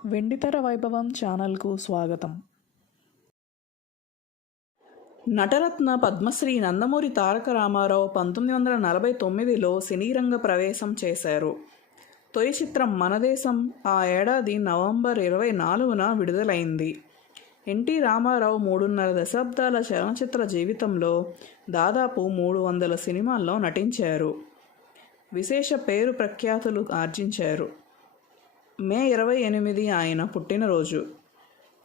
వెండితెర వైభవం ఛానల్కు స్వాగతం. నటరత్న పద్మశ్రీ నందమూరి తారక రామారావు 1949లో సినీరంగ ప్రవేశం చేశారు. తొలి చిత్రం మనదేశం ఆ ఏడాది నవంబర్ 24న విడుదలైంది. ఎన్టీ రామారావు 3.5 దశాబ్దాల చలనచిత్ర జీవితంలో దాదాపు 300 సినిమాల్లో నటించారు. విశేష పేరు ప్రఖ్యాతులు ఆర్జించారు. మే 28 ఆయన పుట్టినరోజు.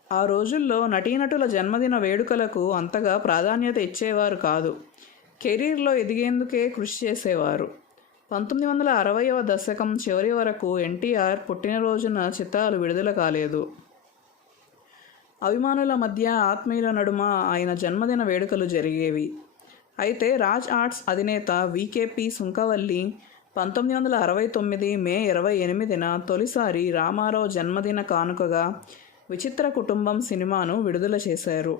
ఆ రోజుల్లో నటీనటుల జన్మదిన వేడుకలకు అంతగా ప్రాధాన్యత ఇచ్చేవారు కాదు. కెరీర్లో ఎదిగేందుకే కృషి చేసేవారు. 1960వ దశకం చివరి వరకు ఎన్టీఆర్ పుట్టినరోజున చిత్రాలు విడుదల కాలేదు. అభిమానుల మధ్య ఆత్మీయుల నడుమ ఆయన జన్మదిన వేడుకలు జరిగేవి. అయితే రాజ్ ఆర్ట్స్ అధినేత వికేపి సుంకవల్లి 1969 మే 28న తొలిసారి రామారావు జన్మదిన కానుకగా విచిత్ర కుటుంబం సినిమాను విడుదల చేశారు.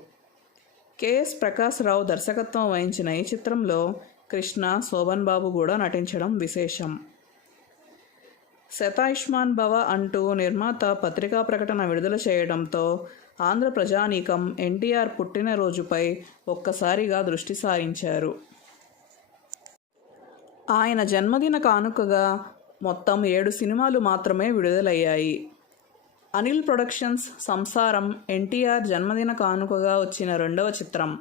కెఎస్ ప్రకాశ్రావు దర్శకత్వం వహించిన ఈ చిత్రంలో కృష్ణ, శోభన్ బాబు కూడా నటించడం విశేషం. శతాయుష్మాన్ భవ అంటూ నిర్మాత పత్రికా ప్రకటన విడుదల చేయడంతో ఆంధ్ర ప్రజానీకం ఎన్టీఆర్ పుట్టినరోజుపై ఒక్కసారిగా దృష్టి సారించారు. ఆయన జన్మదిన కానుకగా మొత్తం 7 సినిమాలు మాత్రమే విడుదలయ్యాయి. అనిల్ ప్రొడక్షన్స్ సంసారం ఎన్టీఆర్ జన్మదిన కానుకగా వచ్చిన రెండవ చిత్రం.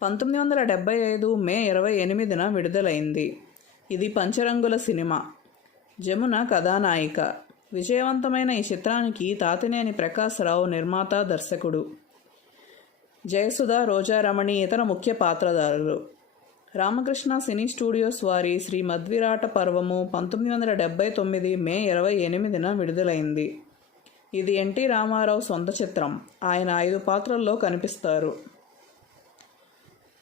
1975 మే 28న విడుదలైంది. ఇది పంచరంగుల సినిమా. జమున కథానాయిక. విజయవంతమైన ఈ చిత్రానికి తాతినేని ప్రకాశ్రావు నిర్మాత, దర్శకుడు. జయసుధ, రోజారమణి ఇతర ముఖ్య పాత్రధారులు. రామకృష్ణ సినీ స్టూడియోస్ వారి శ్రీ మధ్విరాట పర్వము 1979 మే 28న విడుదలైంది. ఇది ఎన్టీ రామారావు సొంత చిత్రం. ఆయన 5 పాత్రల్లో కనిపిస్తారు.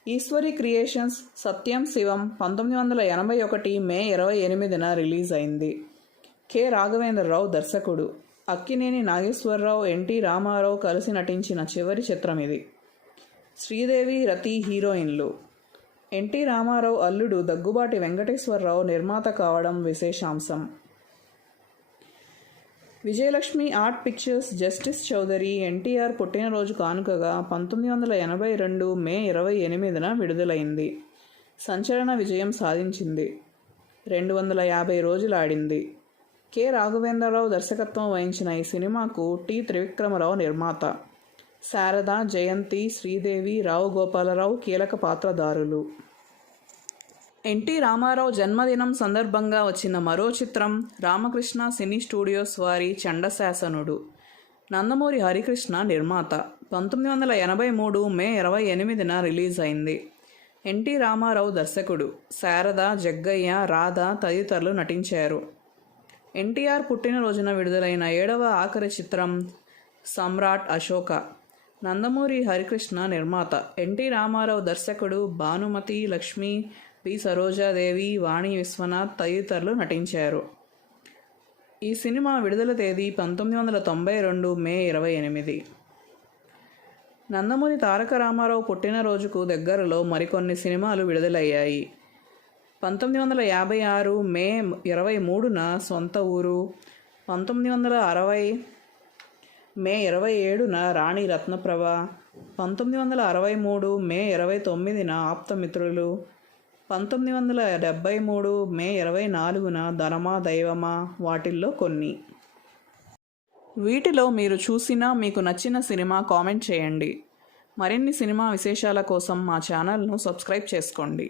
ఈశ్వరి క్రియేషన్స్ సత్యం శివం 1981 మే 28న రిలీజ్ అయింది. కె రాఘవేంద్రరావు దర్శకుడు. అక్కినేని నాగేశ్వరరావు, ఎన్టీ రామారావు కలిసి నటించిన చివరి చిత్రం ఇది. శ్రీదేవి, రతి హీరోయిన్లు. ఎన్టీ రామారావు అల్లుడు దగ్గుబాటి వెంకటేశ్వరరావు నిర్మాత కావడం విశేషాంశం. Vijayalakshmi Art Pictures Justice Chowdary NTR పుట్టినరోజు కానుకగా 1982 మే 28న విడుదలైంది. సంచలన విజయం సాధించింది. 250 రోజులు ఆడింది. కె రాఘవేంద్రరావు దర్శకత్వం వహించిన ఈ సినిమాకు టి త్రివిక్రమరావు నిర్మాత. శారద, జయంతి, శ్రీదేవి, రావు గోపాలరావు కీలక పాత్రధారులు. ఎన్టీ రామారావు జన్మదినం సందర్భంగా వచ్చిన మరో చిత్రం రామకృష్ణ సినీ స్టూడియోస్ వారి చండశాసనుడు. నందమూరి హరికృష్ణ నిర్మాత. 1983 మే 28న రిలీజ్ అయింది. ఎన్టీ రామారావు దర్శకుడు. శారద, జగ్గయ్య, రాధ తదితరులు నటించారు. ఎన్టీఆర్ పుట్టినరోజున విడుదలైన 7వ ఆఖరి చిత్రం సమ్రాట్ అశోక. నందమూరి హరికృష్ణ నిర్మాత. ఎన్టీ రామారావు దర్శకుడు. భానుమతి, లక్ష్మి, పి సరోజాదేవి, వాణి విశ్వనాథ్ తదితరులు నటించారు. ఈ సినిమా విడుదల తేదీ 1992 మే 28. నందమూరి తారక రామారావు పుట్టినరోజుకు దగ్గరలో మరికొన్ని సినిమాలు విడుదలయ్యాయి. 1956 మే 23న సొంత ఊరు. 1960 మే 27న రాణి రత్నప్రభ. 1963 మే 29న ఆప్తమిత్రులు. 1973 మే 24న ధనమా దైవమా వాటిల్లో కొన్ని. వీటిలో మీరు చూసిన మీకు నచ్చిన సినిమా కామెంట్ చేయండి. మరిన్ని సినిమా విశేషాల కోసం మా ఛానల్ను సబ్స్క్రైబ్ చేసుకోండి.